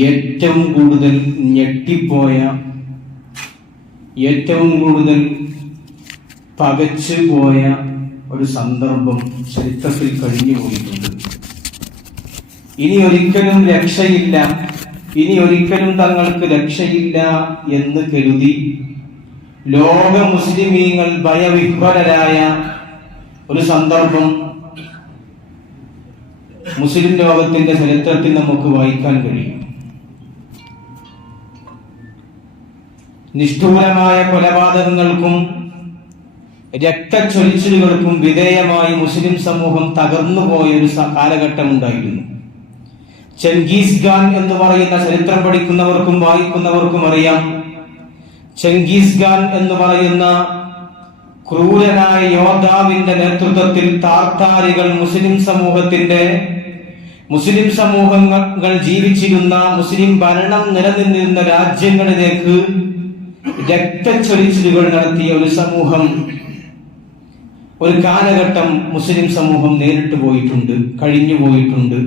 ഏറ്റവും കൂടുതൽ ഞെട്ടിപ്പോയ, ഏറ്റവും കൂടുതൽ പകച്ചു പോയ ഒരു സന്ദർഭം ചരിത്രത്തിൽ കഴിഞ്ഞു പോയിട്ടുണ്ട്. ഇനി ഒരിക്കലും രക്ഷയില്ല, ഇനി ഒരിക്കലും തങ്ങൾക്ക് രക്ഷയില്ല എന്ന് കരുതി ലോക മുസ്ലിമീങ്ങൾ ഭയവിഹ്വലരായ ഒരു സന്ദർഭം മുസ്ലിം ലോകത്തിന്റെ ചരിത്രത്തിൽ നമുക്ക് വായിക്കാൻ കഴിയും. നിഷ്ഠൂരമായ കൊലപാതകങ്ങൾക്കും രക്തച്ചൊരിച്ചിലുകൾക്കും വിധേയമായി മുസ്ലിം സമൂഹം തകർന്നുപോയ ഒരു കാലഘട്ടം ഉണ്ടായിരുന്നു. ചെങ്കിസ് ഖാൻ എന്ന് പറയുന്ന ചരിത്രം പഠിക്കുന്നവർക്കും വായിക്കുന്നവർക്കും അറിയാം, ചെങ്കിസ് ഖാൻ എന്ന് പറയുന്ന ക്രൂരനായ യോദ്ധാവിന്റെ നേതൃത്വത്തിൽ താർത്താരികൾ മുസ്ലിം സമൂഹങ്ങൾ ജീവിച്ചിരുന്ന, മുസ്ലിം ഭരണം നിലനിന്നിരുന്ന രാജ്യങ്ങളിലേക്ക് രക്തച്ചൊരിച്ചിലുകൾ നടത്തിയ ഒരു സമൂഹം, ഒരു കാലഘട്ടം മുസ്ലിം സമൂഹം നേരിട്ട് പോയിട്ടുണ്ട്, കഴിഞ്ഞു പോയിട്ടുണ്ട്.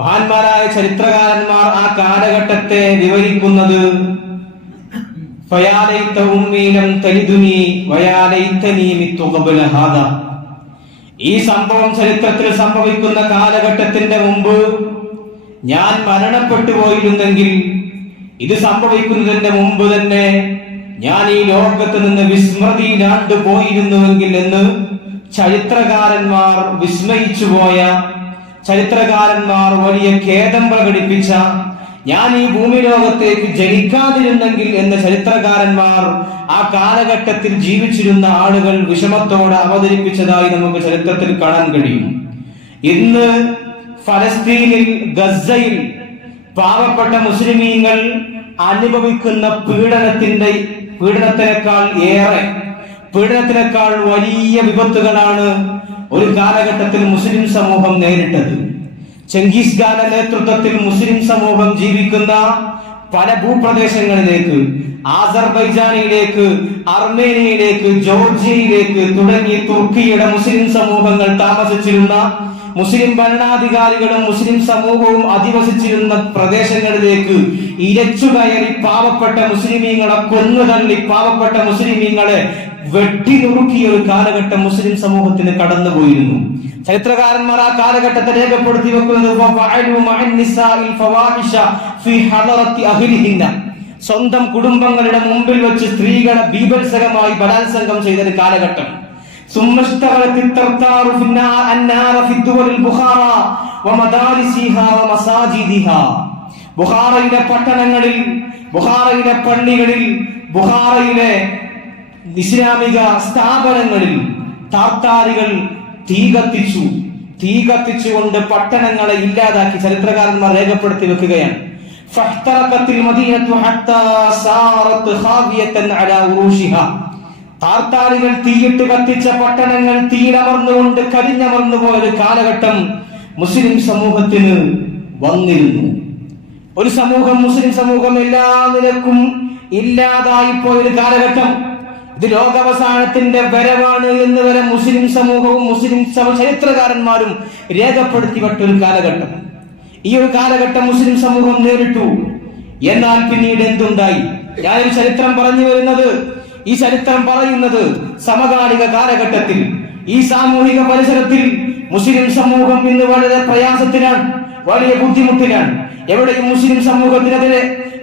മഹാന്മാരായ ചരിത്രകാരന്മാർ ആ കാലഘട്ടത്തെ വിവരിക്കുന്നത് ഈ സംഭവം ചരിത്രത്തിൽ സംഭവിക്കുന്ന കാലഘട്ടത്തിന്റെ മുമ്പ് ഞാൻ മരണപ്പെട്ടു പോയിരുന്നെങ്കിൽ, ഇത് സംഭവിക്കുന്നതിന്റെ മുമ്പ് തന്നെ ഞാൻ ഈ ലോകത്ത് നിന്ന് വിസ്മൃതിയിലാണ്ടു പോയിരുന്നുവെങ്കിൽ എന്ന് ചരിത്രകാരന്മാർ വിസ്മയിച്ചുപോയ, ചരിത്രകാരന്മാർ വലിയ ഖേദം പ്രകടിപ്പിച്ച, ഞാൻ ഈ ഭൂമി ലോകത്തേക്ക് ജനിക്കാതിരുന്നെങ്കിൽ എന്ന് ചരിത്രകാരന്മാർ ആ കാലഘട്ടത്തിൽ ജീവിച്ചിരുന്ന ആളുകൾ വിഷമത്തോടെ അവതരിപ്പിച്ചതായി നമുക്ക് ചരിത്രത്തിൽ കാണാൻ കഴിയും. ഇന്ന് ഫലസ്തീനിൽ, ഗസയിൽ പാവപ്പെട്ട മുസ്ലിമീങ്ങൾ അനുഭവിക്കുന്ന പീഡനത്തിനേക്കാൾ വലിയ വിപത്തുകളാണ് ഒരു കാലഘട്ടത്തിൽ മുസ്ലിം സമൂഹം നേരിട്ടത്. ചെങ്കിസ് ഖാന്റെ നേതൃത്വത്തിൽ മുസ്ലിം സമൂഹം ജീവിക്കുന്ന പല ഭൂപ്രദേശങ്ങളിലേക്ക്, ആസർബൈജാനിലേക്ക്, അർമേനിയയിലേക്ക്, ജോർജിയയിലേക്ക് തുടങ്ങി തുർക്കിയുടെ മുസ്ലിം സമൂഹങ്ങൾ താമസിച്ചിരുന്ന, മുസ്ലിം ഭരണാധികാരികളും മുസ്ലിം സമൂഹവും അധിവസിച്ചിരുന്ന പ്രദേശങ്ങളിലേക്ക് ഇരച്ചു കയറി പാവപ്പെട്ട മുസ്ലിമീങ്ങളെ കൊന്നുതള്ളി, പാവപ്പെട്ട മുസ്ലിമീങ്ങളെ വെട്ടി നുറുക്കിയ ഒരു കാലഘട്ടം മുസ്ലിം സമൂഹത്തിന് കടന്നുപോയിരുന്നു. ചരിത്രകാരന്മാർ ആ കാലഘട്ടത്തെ രേഖപ്പെടുത്തി വെക്കുന്നത് സ്വന്തം കുടുംബങ്ങളുടെ മുമ്പിൽ വെച്ച് സ്ത്രീകളെ ബീഭത്സകമായി ബലാത്സംഗം ചെയ്ത ഒരു കാലഘട്ടം. ബുഖാറയിലെ പട്ടണങ്ങളിൽ, ബുഖാറയിലെ പള്ളികളിൽ, ബുഖാറയിലെ ഇസ്ലാമിക സ്ഥാപനങ്ങളിൽ താർത്താരികൾ തീ കത്തിച്ചുകൊണ്ട് പട്ടണങ്ങളെ ഇല്ലാതാക്കി ചരിത്രകാരന്മാർ രേഖപ്പെടുത്തി വെക്കുകയാണ്. താർത്താരികൾ തീയിട്ട് കത്തിച്ച പട്ടണങ്ങൾ തീരമർന്നുകൊണ്ട് കരിഞ്ഞമർന്നു പോയ ഒരു കാലഘട്ടം മുസ്ലിം സമൂഹത്തിന് വന്നിരുന്നു. ഒരു സമൂഹം, മുസ്ലിം സമൂഹം എല്ലാ നിലക്കും ഇല്ലാതായി പോയൊരു കാലഘട്ടം. ഇത് ലോകാവസാനത്തിന്റെ വരവാണ് എന്ന് വരെ മുസ്ലിം സമൂഹവും മുസ്ലിം ചരിത്രകാരന്മാരും രേഖപ്പെടുത്തി വിട്ട ഒരു കാലഘട്ടം. ഈ ഒരു കാലഘട്ടം മുസ്ലിം സമൂഹം നേരിട്ടു. എന്നാൽ പിന്നീട് എന്തുണ്ടായി? ഞാനൊരു ചരിത്രം പറഞ്ഞു വരുന്നത്, ഈ ചരിത്രം പറയുന്നത് സമകാലിക കാലഘട്ടത്തിൽ, ഈ സാമൂഹിക പരിസരത്തിൽ മുസ്ലിം സമൂഹം ഇന്ന് വളരെ പ്രയാസത്തിലാണ്, വലിയ ബുദ്ധിമുട്ടിലാണ്. എവിടെയും മുസ്ലിം സമൂഹത്തിനെതിരെ,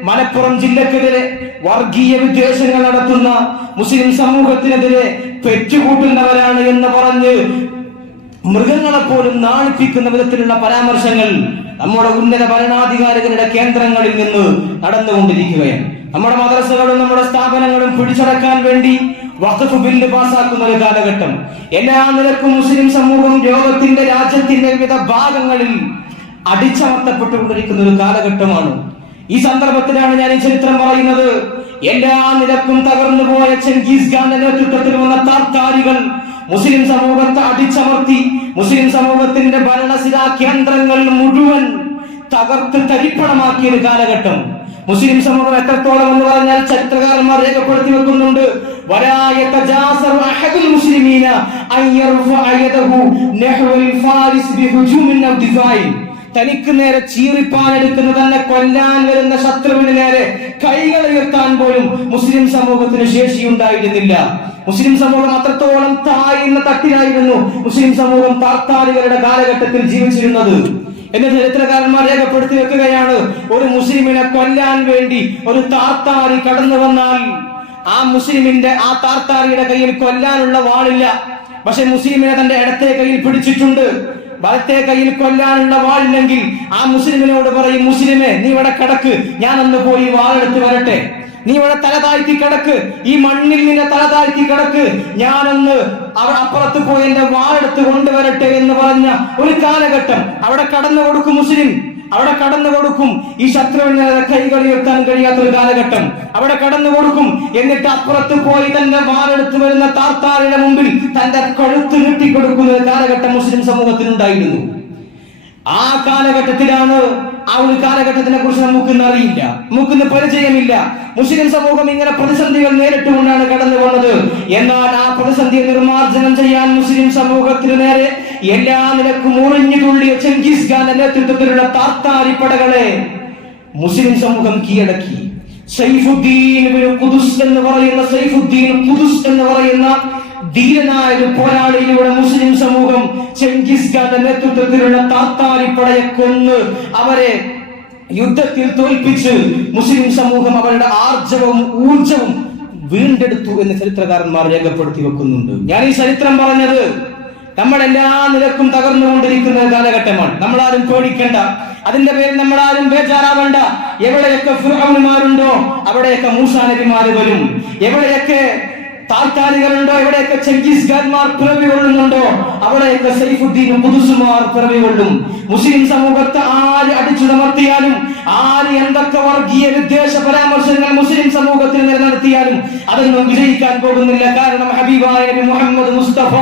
മലപ്പുറം ജില്ലക്കെതിരെ വർഗീയ വിദ്വേഷങ്ങൾ നടത്തുന്ന, മുസ്ലിം സമൂഹത്തിനെതിരെ പെറ്റുകൂട്ടുന്നവരാണ് എന്ന് പറഞ്ഞ് മൃഗങ്ങളെ പോലും നാണിപ്പിക്കുന്ന വിധത്തിലുള്ള പരാമർശങ്ങൾ നമ്മുടെ ഉന്നത ഭരണാധികാരികളുടെ കേന്ദ്രങ്ങളിൽ നിന്ന് നടന്നുകൊണ്ടിരിക്കുകയാണ്. നമ്മുടെ മദ്രസകളും നമ്മുടെ സ്ഥാപനങ്ങളും പിടിച്ചടക്കാൻ വേണ്ടി വഖഫ് ബില്ല് പാസാക്കുന്ന ഒരു കാലഘട്ടം. എല്ലാ നിലക്കും മുസ്ലിം സമൂഹം ലോകത്തിന്റെ, രാജ്യത്തിന്റെ വിവിധ ഭാഗങ്ങളിൽ അടിച്ചമർത്തപ്പെട്ടുകൊണ്ടിരിക്കുന്ന ഒരു കാലഘട്ടമാണ്. ഈ സന്ദർഭത്തിലാണ് ഞാൻ ഈ ചരിത്രം പറയുന്നത്. എല്ലാ നിലക്കും തകർന്നു പോയ ചെങ്കിസ് ഖാന്റെ നേതൃത്വത്തിൽ വന്ന താർത്താരികൾ മുസ്ലിം സമൂഹത്തെ അടിച്ചമർത്തി, മുസ്ലിം സമൂഹത്തിന്റെ ഭരണസിരാ കേന്ദ്രങ്ങൾ മുഴുവൻ തകർത്ത് തരിപ്പണമാക്കിയ ഒരു കാലഘട്ടം. മുസ്ലിം സമൂഹം എത്രത്തോളം എന്ന് പറഞ്ഞാൽ ചരിത്രകാരന്മാർ രേഖപ്പെടുത്തി വെക്കുന്നുണ്ട്. തനിക്ക് നേരെ ചീറിപ്പാനെടുക്കുന്ന തന്നെ കൊല്ലാൻ വരുന്ന ശത്രുവിന് നേരെ കൈകൾ ഉയർത്താൻ പോലും മുസ്ലിം സമൂഹത്തിന് ശേഷിയുണ്ടായിരുന്നില്ല. മുസ്ലിം സമൂഹം അത്രത്തോളം താഴ്ന്ന തട്ടിലായിരുന്നു മുസ്ലിം സമൂഹം താർത്താരികളുടെ കാലഘട്ടത്തിൽ ജീവിച്ചിരുന്നത് എന്ന് ചരിത്രകാരന്മാർ രേഖപ്പെടുത്തി വെക്കുകയാണ്. ഒരു മുസ്ലിമിനെ കൊല്ലാൻ വേണ്ടി ഒരു താർത്താരി കടന്നു വന്നാൽ ആ മുസ്ലിമിന്റെ ആ താർത്താരിയുടെ കയ്യിൽ കൊല്ലാനുള്ള വാളില്ല. പക്ഷെ മുസ്ലിമിനെ തന്റെ ഇടത്തെ കയ്യിൽ പിടിച്ചിട്ടുണ്ട്. വലത്തെ കയ്യിൽ കൊല്ലാനുള്ള വാളില്ലെങ്കിൽ ആ മുസ്ലിമിനോട് പറയും, മുസ്ലിമേ നീ ഇവിടെ കിടക്ക്, ഞാനൊന്ന് പോയി വാളെടുത്ത് വരട്ടെ. നീ ഇവിടെ തല താഴ്ത്തി കിടക്ക്, ഈ മണ്ണിൽ നിന്നെ തല താഴ്ത്തി കിടക്ക്, ഞാനൊന്ന് അപ്പുറത്ത് പോയി എന്റെ വാളെടുത്ത് കൊണ്ടുവരട്ടെ എന്ന് പറഞ്ഞ ഒരു കാലഘട്ടം അവിടെ കടന്നു കൊടുക്കും മുസ്ലിം. അവിടെ കടന്നു കൊടുക്കും. ഈ ശത്രുവിനെ കൈകൾ ഉയർത്താൻ കഴിയാത്ത ഒരു കാലഘട്ടം അവിടെ കടന്നു കൊടുക്കും. എന്നിട്ട് അപ്പുറത്ത് പോയി തന്റെ വാളെടുത്ത് വരുന്ന താർത്താരുടെ മുമ്പിൽ തന്റെ കഴുത്ത് നീട്ടിക്കൊടുക്കുന്ന ഒരു കാലഘട്ടം മുസ്ലിം സമൂഹത്തിനുണ്ടായിരുന്നു. ആ കാലഘട്ടത്തിലാണ്, ആ ഒരു കാലഘട്ടത്തിനെ കുറിച്ച് നമുക്കിന്ന് അറിയില്ല, നമുക്കിന്ന് പരിചയമില്ല. മുസ്ലിം സമൂഹം ഇങ്ങനെ പ്രതിസന്ധികൾ നേരിട്ടുകൊണ്ടാണ് കടന്നു വന്നത്. എന്നാൽ ആ പ്രതിസന്ധിയെ നിർമ്മാർജ്ജനം ചെയ്യാൻ മുസ്ലിം സമൂഹത്തിന് നേരെ എല്ലാ നിലക്കും ഉറിഞ്ഞു തുള്ളിയ ചെങ്കിസ് ഖാന്റെ നേതൃത്വത്തിലുള്ള താർത്താരി പടകളെ മുസ്ലിം സമൂഹം കീഴടക്കി. സൈഫുദ്ദീൻ ഖുദുസ് എന്ന് പറയുന്ന ധീരനായ ഒരു പോരാളിയിലൂടെ മുസ്ലിം സമൂഹം ചെങ്കിസ് ഖാന്റെ നേതൃത്വത്തിലുള്ള താർത്താരി പടയെ കൊന്ന് അവരെ യുദ്ധത്തിൽ തോൽപ്പിച്ച് മുസ്ലിം സമൂഹം അവരുടെ ആർജവവും ഊർജവും വീണ്ടെടുത്തു എന്ന് ചരിത്രകാരന്മാർ രേഖപ്പെടുത്തി വെക്കുന്നുണ്ട്. ഞാൻ ഈ ചരിത്രം പറഞ്ഞത് നമ്മളെല്ലാ നിലക്കും തകർന്നുകൊണ്ടിരിക്കുന്ന കാലഘട്ടമാണ്. നമ്മളാരും പേടിക്കേണ്ട, അതിന്റെ പേരിൽ നമ്മളാരും ബേജാറാവേണ്ട. എവിടെയൊക്കെ ഫിർഔനുമാരുണ്ടോ അവിടെയൊക്കെ മൂസാ നബിമാര് വരും. എവിടെയൊക്കെ താൽക്കാലികളുണ്ടോ എവിടെയൊക്കെ ചെങ്കിസ് ഖാൻമാർ പിറവി കൊള്ളുന്നുണ്ടോ അവിടെയൊക്കെ സൈഫുദ്ദീൻ ഖുദുസുമാർ പിറവി കൊള്ളും. മുസ്ലിം സമൂഹത്തെ ആര് അടിച്ചുണർത്തിയാലും, ആര് എന്തൊക്കെ വർഗീയ വിദ്വേഷ പരാമർശങ്ങൾ മുസ്ലിം സമൂഹത്തിൽ നിലനിർത്തിയാലും അതൊന്നും വിജയിക്കാൻ പോകുന്നില്ല. കാരണം ഹബീബായ നബി മുഹമ്മദ് മുസ്തഫ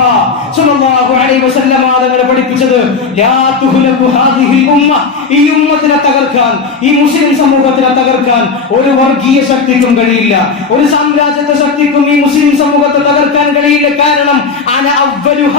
സ്വല്ലല്ലാഹു അലൈഹി വസല്ലം തങ്ങളെ പഠിപ്പിച്ചത് ലാ തുഹ്ലകു ഹാദിഹിൽ ഉമ്മ, ഈ ഉമ്മത്തിനെ തകർക്കാൻ, ഈ മുസ്ലിം സമൂഹത്തിനെ തകർക്കാൻ ഒരു വർഗീയ ശക്തിക്കും കഴിയില്ല, ഒരു സാമ്രാജ്യത്വ ശക്തിക്കും ഈ മുസ്ലിം സമൂഹത്തെ തകർക്കാൻ കഴിയില്ല. കാരണം അന അവ്വലുഹ,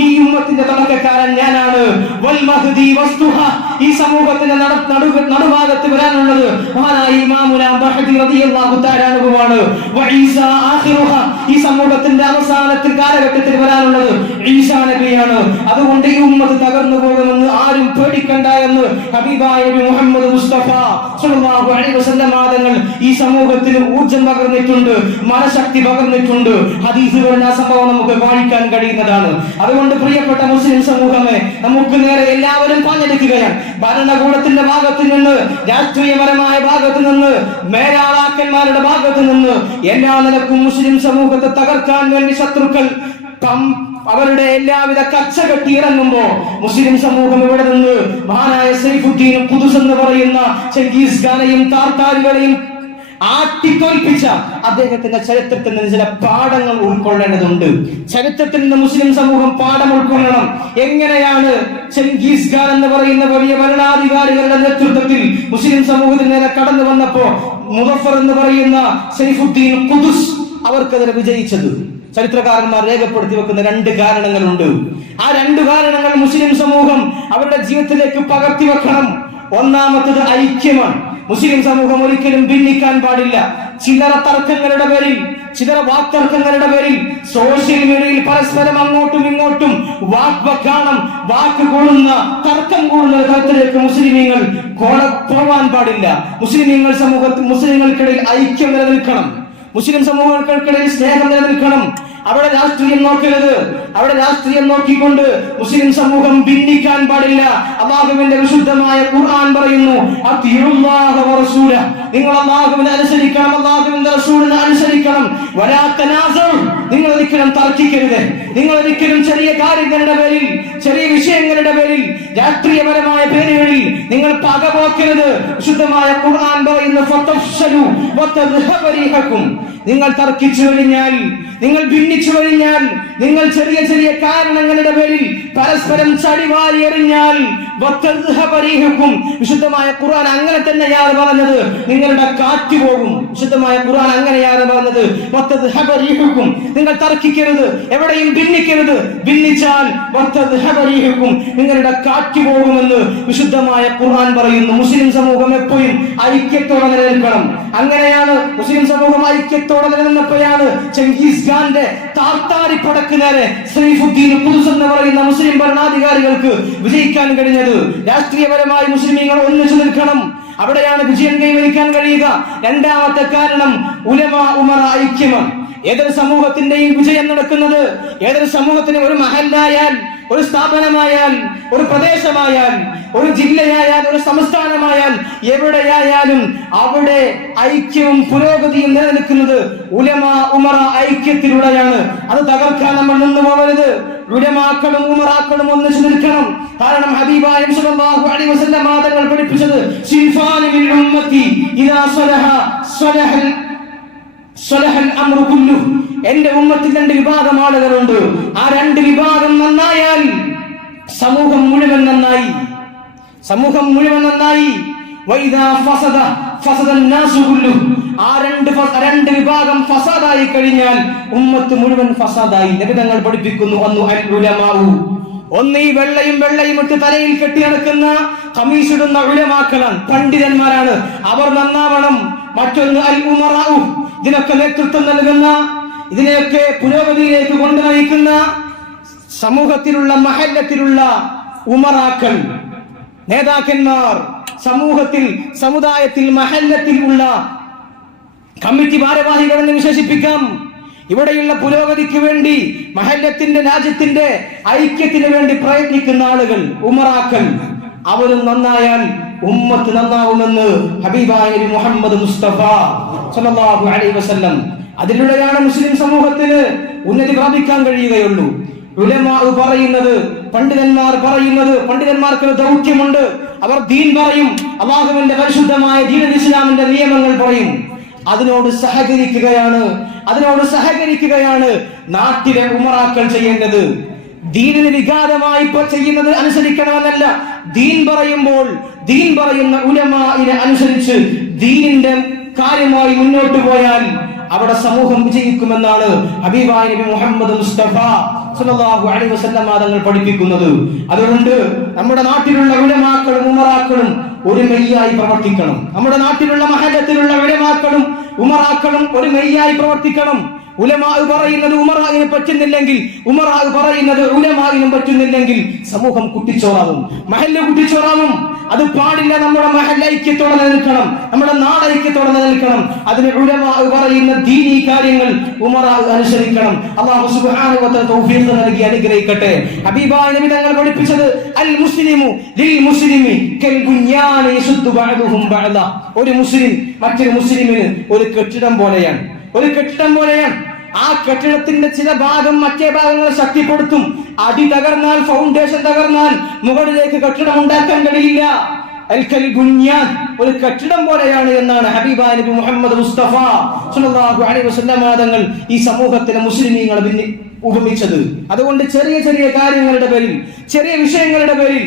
ഈ ഉമ്മത്തിന്റെ തുടക്കക്കാരൻ ഞാനാണ്. വൽ മഹ്ദി വസ്തുഹ, ഈ സമൂഹത്തിന്റെ നടുഭാഗത്ത് വരാനുള്ളത് മഹാനായ ഇമാമുന മഹ്ദി റളിയല്ലാഹു തആല അൻഹുവാണ്. വ ഈസാ ആഖിറുഹ, ഈ സമൂഹത്തിന്റെ അവസാനത്തിൽ കാലഘട്ടത്തിൽ വരാനുള്ളത് ഈസാ നബിയാണ്. അതുകൊണ്ട് ഈ ഉമ്മത്ത് തകർന്നു പോകുമെന്ന് ആരും പേടിക്കണ്ട എന്ന് ഹബീബായ നബി മുഹമ്മദ് മുസ്തഫ സ്വല്ലല്ലാഹു അലൈഹി വസല്ലം തങ്ങൾ ഈ സമൂഹത്തിന് ഊർജ്ജം പകർന്നിട്ടുണ്ട്, മനഃശക്തി പകർന്നിട്ടുണ്ട്. ഹദീസുകളിൽ ആ സംഭവം നമുക്ക് വായിക്കാൻ കഴിയുന്നതാണ്. അതുകൊണ്ട് പ്രിയപ്പെട്ട മുസ്ലിം സമൂഹമേ, നമുക്ക് നേരെ എല്ലാവരും പാഞ്ഞെടുക്കുകയാണ്. ഭരണകൂടത്തിന്റെ ഭാഗത്ത് നിന്ന്, രാഷ്ട്രീയപരമായ ഭാഗത്ത് നിന്ന്, മേലാളാക്കന്മാരുടെ ഭാഗത്ത് നിന്ന് എല്ലാ നിലക്കും മുസ്ലിം സമൂഹത്തെ തകർക്കാൻ വേണ്ടി ശത്രുക്കൾ അവരുടെ എല്ലാവിധ കച്ചകെട്ടി ഇറങ്ങുമ്പോ മുസ്ലിം സമൂഹം ഇവിടെ നിന്ന് മഹാനായ സൈഫുദ്ദീൻ ഖുദുസ് എന്ന് പറയുന്ന ചെങ്കിസ് ഖാനെയും താർത്താരികളെയും ആട്ടിത്തോൽപ്പിച്ച അദ്ദേഹത്തിന്റെ ചരിത്രത്തിൽ നിന്ന് ചില പാഠങ്ങൾ ഉൾക്കൊള്ളേണ്ടതുണ്ട്. ചരിത്രത്തിൽ നിന്ന് മുസ്ലിം സമൂഹം പാഠം ഉൾക്കൊള്ളണം. എങ്ങനെയാണ് ചെങ്കിസ് ഖാൻ എന്ന് പറയുന്ന വലിയ ഭരണാധികാരികളുടെ നേതൃത്വത്തിൽ മുസ്ലിം സമൂഹത്തിന് നേരെ കടന്നു വന്നപ്പോ മുദഫർ എന്ന് പറയുന്ന സൈഫുദ്ദീൻ ഖുദുസ് അവർക്കെതിരെ വിജയിച്ചത്? ചരിത്രകാരന്മാർ രേഖപ്പെടുത്തി വെക്കുന്ന രണ്ട് കാരണങ്ങളുണ്ട്. ആ രണ്ട് കാരണങ്ങൾ മുസ്ലിം സമൂഹം അവരുടെ ജീവിതത്തിലേക്ക് പകർത്തി വെക്കണം. ഒന്നാമത്തത് ഐക്യമാണ്. മുസ്ലിം സമൂഹം ഒരിക്കലും ഭിന്നിക്കാൻ പാടില്ല. ചില്ലറ തർക്കങ്ങളുടെ പേരിൽ, ചില്ലറ വാക്തർക്കങ്ങളുടെ പേരിൽ സോഷ്യൽ മീഡിയയിൽ പരസ്പരം അങ്ങോട്ടും ഇങ്ങോട്ടും വാക്ക് കൂടുന്ന, തർക്കം കൂടുന്ന തരത്തിലേക്ക് മുസ്ലിമീങ്ങൾ പോവാൻ പാടില്ല. മുസ്ലിങ്ങൾക്കിടയിൽ ഐക്യം നിലനിൽക്കണം. മുസ്ലിം സമൂഹങ്ങൾക്കിടയിൽ സ്നേഹം നിലനിൽക്കണം. അവിടെ രാഷ്ട്രീയം നോക്കരുത്. അവിടെ രാഷ്ട്രീയം നോക്കിക്കൊണ്ട് മുസ്ലിം സമൂഹം ഭിന്നിക്കാൻ പാടില്ല. അല്ലാഹുവിന്റെ വിശുദ്ധമായ ഖുർആൻ പറയുന്നു, അത്തിയുല്ലാഹ വറസൂല, നിങ്ങൾ അല്ലാഹുവിനെ അനുസരിക്കണം, അല്ലാഹുവിന്റെ റസൂലിനെ അനുസരിക്കണം. വലാ തനാസഉ, നിങ്ങൾ ഒരിക്കലും തർക്കിക്കരുത്. നിങ്ങൾ ഒരിക്കലും ചെറിയ കാര്യങ്ങളുടെ പേരിൽ, ചെറിയ വിഷയങ്ങളുടെ പേരിൽ, രാഷ്ട്രീയപരമായ പേരുകളിൽ നിങ്ങൾ പകപോക്കരുത്. വിശുദ്ധമായ ഖുർആൻ പറയുന്നു, ഫതഫ്ശലു വതദ്ഹബ റീഹകും, നിങ്ങൾ തർക്കിച്ചു കഴിഞ്ഞാൽ, നിങ്ങൾ ഭിന്നിച്ചു കഴിഞ്ഞാൽ, നിങ്ങൾ ചെറിയ ചെറിയ കാരണങ്ങളുടെ പേരിൽ പരസ്പരം ചടിവാരി എറിഞ്ഞാൽ വിശുദ്ധമായ ഖുർആൻ അങ്ങനെ തന്നെയാണ് പറഞ്ഞത്, നിങ്ങളുടെ കാറ്റ് പോകും. വിശുദ്ധമായ ഖുർആൻ അങ്ങനെയാണ് പറഞ്ഞത്, നിങ്ങൾ തർക്കിക്കരുത്, എവിടെയും ഭിന്നിക്കരുത്, ഭിന്നിച്ചാൽ നിങ്ങളുടെ കാറ്റ് പോകുമെന്ന് വിശുദ്ധമായ ഖുർആൻ പറയുന്നു. മുസ്ലിം സമൂഹം എപ്പോഴും ഐക്യത്തോടെ നിലനിൽക്കണം. അങ്ങനെയാണ് മുസ്ലിം സമൂഹം ഐക്യത്തോടെ നിലനിന്നപ്പോഴാണ് ചെങ്കിസ് ഖാന്റെ താർത്താരി പടക്ക് നേരെ സൈഫുദ്ദീൻ ഖുദ്സ് എന്ന് പറയുന്ന മുസ്ലിം ഭരണാധികാരികൾക്ക് വിജയിക്കാൻ കഴിഞ്ഞത്. രാഷ്ട്രീയപരമായി മുസ്ലിമീങ്ങൾ ഒന്നിച്ചു നിൽക്കണം, അവിടെയാണ് വിജയം കൈവരിക്കാൻ കഴിയുക. രണ്ടാമത്തെ കാരണം ഉലമാ ഉമറ ഐക്യമാണ്. ഏതൊരു സമൂഹത്തിന്റെയും വിജയം നടക്കുന്നത്, ഏതൊരു സമൂഹത്തിന് ഒരു മഹല്ലായാൽ, ഒരു സ്ഥാപനമായാൽ, ഒരു പ്രദേശമായാൽ, ഒരു ജില്ലയായാൽ, ഒരു സംസ്ഥാനമായാൽ, എവിടെയായാലും അവിടെ ഐക്യവും പുരോഗതിയും നിലനിൽക്കുന്നത് ഉലമാ ഉമറ ഐക്യത്തിലൂടെയാണ്. അത് തകർക്കാൻ നമ്മൾ നിന്നു പോകരുത്. ഉലമാക്കളും ഉമറാക്കളും ഒന്നിച്ചു നിൽക്കണം. കാരണം ഹബീബായ നബി സല്ലല്ലാഹു അലൈഹി വസല്ലം തങ്ങൾ പഠിപ്പിച്ചത് സിൻഫാനി മിൻ ഉമ്മത്തി ഇദാ സ്വലഹൽ അംറു കുല്ലുഹു, എന്റെ ഉമ്മത്തിൽ രണ്ട് വിഭാഗം ആളുകളുണ്ട്. ആ രണ്ട് വിഭാഗം നന്നായാൽ സമൂഹം മുഴുവൻ നന്നായി, സമൂഹം മുഴുവൻ നന്നായി. വൈദാ ഫസദ അന്നാസു കുല്ലുഹു, ആ രണ്ട് വിഭാഗം ഫസാദായി കഴിഞ്ഞാൽ ഉമ്മത്ത് മുഴുവൻ ഫസാദായി. നബി തങ്ങൾ പഠിപ്പിക്കുന്നു, അൽ ഉലമാഉ, ഒന്ന് ഈ വെള്ളയും ഇട്ട് തലയിൽ കെട്ടി നടക്കുന്ന ഖമീസിടുന്ന ഉലമാക്കളാണ്, പണ്ഡിതന്മാരാണ്, അവർ നന്നാവണം. മറ്റൊന്ന് അൽ ഉമറാഉ, ഇതിനൊക്കെ നേതൃത്വം നൽകുന്ന, ഇതിനെയൊക്കെ പുരോഗതിയിലേക്ക് കൊണ്ടു നയിക്കുന്ന സമൂഹത്തിലുള്ള മഹല്ലത്തിലുള്ള ഉമറാക്കൾ, നേതാക്കന്മാർ, സമൂഹത്തിൽ സമുദായത്തിൽ മഹല്ലത്തിൽ ഉള്ള കമ്മിറ്റി ഭാരവാഹികളെന്ന് വിശേഷിപ്പിക്കാം. ഇവിടെയുള്ള പുരോഗതിക്ക് വേണ്ടി, മഹല്ലത്തിന്റെ രാജ്യത്തിന്റെ ഐക്യത്തിന് വേണ്ടി പ്രയത്നിക്കുന്ന ആളുകൾ, ഉമറാക്കൾ, അവരും നന്നായാൽ ഉമ്മത്ത് നന്നാവുമെന്ന് ഹബീബായ നബി മുഹമ്മദ് മുസ്തഫ സല്ലല്ലാഹു അലൈഹി വസല്ലം. അതിലൂടെയാണ് മുസ്ലിം സമൂഹത്തിന് ഉന്നതി പ്രാപിക്കാൻ കഴിയുകയുള്ളൂ. ഉലമാ പറയുന്നത്, പണ്ഡിതന്മാർ പറയുന്നത്, പണ്ഡിതന്മാർക്ക് ദൗത്യമുണ്ട്. അവർ ദീൻ പറയും, അല്ലാഹുവിന്റെ പരിശുദ്ധമായ ദീനുൽ ഇസ്ലാമിന്റെ നിയമങ്ങൾ പറയും. അതിനോട് സഹകരിക്കുകയാണ് നാട്ടിലെ ഉമറാക്കൾ ചെയ്യേണ്ടത്. ദീനിന് വിഘാതമായി ചെയ്യുന്നത് അനുസരിക്കണമെന്നല്ല. ദീൻ പറയുമ്പോൾ ദീൻ പറയുന്ന ഉലമാഇനെ അനുസരിച്ച് ദീനിന്റെ കാര്യമായി മുന്നോട്ട് പോയാൽ അവിടെ സമൂഹം വിജയിക്കുമെന്നാണ് ഹബീബായ നബി മുഹമ്മദ് മുസ്തഫ സല്ലല്ലാഹു അലൈഹി വസല്ലം തങ്ങൾ പഠിപ്പിക്കുന്നത്. അതുകൊണ്ട് നമ്മുടെ നാട്ടിലുള്ള ഉലമാക്കളും ഉമറാക്കളും ഒരുമയായി പ്രവർത്തിക്കണം. നമ്മുടെ നാട്ടിലുള്ള മഹല്ലത്തിലുള്ള ഉലമാക്കളും ഉമറാക്കളും ഒരുമയായി പ്രവർത്തിക്കണം. ഉലമാ പറയുന്നത് ഉമറായിന് പറ്റുന്നില്ലെങ്കിൽ, ഉമറാ പറയുന്നത് ഉലമായിനും പറ്റുന്നില്ലെങ്കിൽ സമൂഹം കുട്ടിച്ചോറാവും, മഹല്ല് കുട്ടിച്ചോറാവും. അത് പാടില്ല. നമ്മുടെ മഹല്ല് ഐക്യത്തോടെ നിലനിൽക്കണം, നമ്മുടെ നാട് ഐക്യത്തോടെ നിലനിൽക്കണം. അതിന് ഉലമാ പറയുന്ന ദീനീ കാര്യങ്ങൾ ഉമറാ അനുസരിക്കണം. അല്ലാഹു സുബ്ഹാനഹു വ തആല തൗഫീഖ് നൽകി അനുഗ്രഹിക്കട്ടെ. ഹബീബായ നബി തങ്ങൾ പഠിപ്പിച്ചത് അൽ മുസ്ലിമു ലിൽ മുസ്ലിമി കൽ ബുൻയാനി യശുദ്ദു ബഅദുഹും ബഅദ. ഒരു മുസ്ലിം മറ്റൊരു മുസ്ലിമിന് ഒരു കെട്ടിടം പോലെയാണ്, ഒരു കെട്ടിടം പോലെയാണ്. ആ കെട്ടിടത്തിന്റെ ചില ഭാഗം മറ്റേ ഭാഗങ്ങളെ ശക്തിപ്പെടുത്തും. അടി തകർന്നാൽ, ഫൗണ്ടേഷൻ തകർന്നാൽ മുകളിലേക്ക് കെട്ടിടം ഉണ്ടാക്കാൻ കഴിയില്ല. ഒരു കെട്ടിടം പോലെയാണ് എന്നാണ് ഹബീബായ നബി മുഹമ്മദ് മുസ്തഫ സല്ലല്ലാഹു അലൈഹി വസല്ലം തങ്ങൾ ഈ സമൂഹത്തിലെ മുസ്ലിമീങ്ങളെ ഉപമിച്ചത്. അതുകൊണ്ട് ചെറിയ ചെറിയ കാര്യങ്ങളുടെ പേരിൽ, ചെറിയ വിഷയങ്ങളുടെ പേരിൽ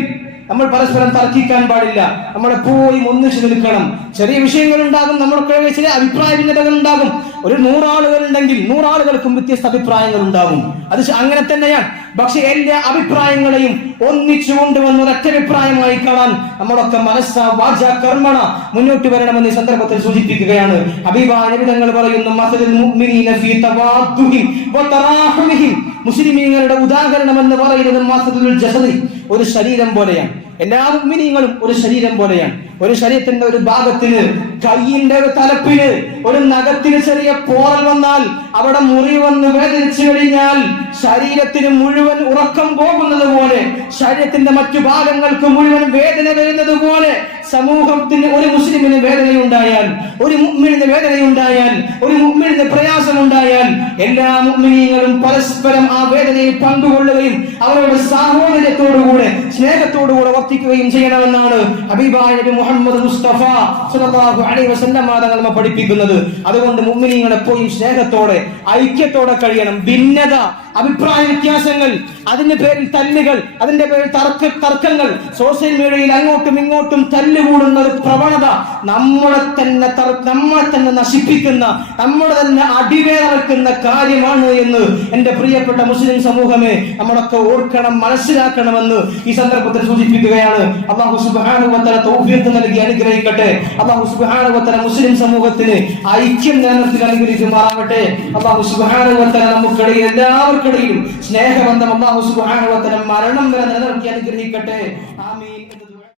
നമ്മൾ പരസ്പരം തർക്കിക്കാൻ പാടില്ല. നമ്മളെപ്പോഴും ഒന്നിച്ചു നിൽക്കണം. ചെറിയ വിഷയങ്ങൾ ഉണ്ടാകും, നമ്മൾക്ക് ചില അഭിപ്രായ ഭിന്നതകൾ ഉണ്ടാകും. ഒരു 100 ആളുകൾ ഉണ്ടെങ്കിൽ 100 ആളുകൾക്കും വ്യത്യസ്ത അഭിപ്രായങ്ങൾ ഉണ്ടാകും. അത് അങ്ങനെ തന്നെയാണ്. പക്ഷെ എല്ലാ അഭിപ്രായങ്ങളെയും ഒന്നിച്ചു കൊണ്ടുവന്ന് ഒരൊറ്റ അഭിപ്രായമായി കാണാൻ നമ്മളൊക്കെ മനസ്സ വാച കർമ്മണ മുന്നോട്ട് വരണമെന്ന് ഈ സന്ദർഭത്തിൽ സൂചിപ്പിക്കുകയാണ്. ഹബീബായ നബി തങ്ങൾ പറയുന്നു, മസലുൽ മുഅ്മിനീന ഫീ തവാദ്ദുഹിം വതറാഹുമിഹിം, മുസ്ലിമീങ്ങളുടെ ഉദാഹരണം എന്ന് പറയുന്നത് മസലുൽ ജസദി, ഒരു ശരീരം പോലെയാണ്. എല്ലാ മുഅ്മിനീങ്ങളും ഒരു ശരീരം പോലെയാണ്. ഒരു ശരീരത്തിന്റെ ഒരു ഭാഗത്തിന്, കൈയിന്റെ തലപ്പിന് ഒരു നഖത്തിന് ചെറിയ പോറൽ വന്നാൽ, അവിടെ മുറി വന്ന് വേദനിച്ചു കഴിഞ്ഞാൽ ശരീരത്തിന് മുഴുവൻ ഉറക്കം പോകുന്നത് പോലെ, ശരീരത്തിന്റെ മറ്റു ഭാഗങ്ങൾക്ക് മുഴുവൻ വേദന വരുന്നത് പോലെ സമൂഹത്തിന് ഒരു മുസ്ലിമിന് വേദനയുണ്ടായാൽ, ഒരു മുഅ്മിനിന് വേദനയുണ്ടായാൽ, ഒരു മുഅ്മിനിന് പ്രയാസമുണ്ടായാൽ എല്ലാ മുഅ്മിനീങ്ങളും പരസ്പരം ആ വേദനയിൽ പങ്കുകൊള്ളുകയും അവരുടെ സാഹോദര്യത്തോടുകൂടെ സ്നേഹത്തോടുകൂടെ വർത്തിക്കുകയും ചെയ്യണമെന്നാണ് ഹബീബായ നബി മുഹമ്മദ് മുസ്തഫ സ്വല്ലല്ലാഹു അലൈഹി വസല്ലം നമ്മെ പഠിപ്പിക്കുന്നത്. അതുകൊണ്ട് മുഅ്മിനീങ്ങൾ എപ്പോഴും സ്നേഹത്തോടെ ഐക്യത്തോടെ കഴിയണം. ഭിന്നത, അഭിപ്രായ വ്യത്യാസങ്ങൾ, അതിന്റെ പേരിൽ തല്ലുകൾ, അതിന്റെ പേരിൽ തർക്കങ്ങൾ, സോഷ്യൽ മീഡിയയിൽ അങ്ങോട്ടും ഇങ്ങോട്ടും തല്ലുകൂടുന്ന ഒരു പ്രവണത നമ്മളെ തന്നെ നശിപ്പിക്കുന്ന, നമ്മളെ തന്നെ അടിവേറക്കുന്ന കാര്യമാണ് എന്ന് എന്റെ പ്രിയപ്പെട്ട മുസ്ലിം സമൂഹമേ നമ്മളൊക്കെ ഓർക്കണം, മനസ്സിലാക്കണമെന്ന് ഈ സന്ദർഭത്തിൽ സൂചിപ്പിക്കുകയാണ്. അല്ലാഹു സുബ്ഹാനഹു വ തആല തൗഫീഖ് നൽകി അനുഗ്രഹിക്കട്ടെ. അല്ലാഹു സുബ്ഹാനഹു വ തആല മുസ്ലിം സമൂഹത്തിന് ഐക്യം നിലനിർത്തി അനുഗ്രഹിക്കുമാറാവട്ടെ. അല്ലാഹു സുബ്ഹാനഹു വ തആല നമുക്കിടയിൽ എല്ലാവർക്കിടയിലും സ്നേഹബന്ധം അല്ലാഹു സുബ്ഹാനഹു വ തആല മരണം വരെ നിലനിർത്തി അനുഗ്രഹിക്കട്ടെ. ആമീൻ.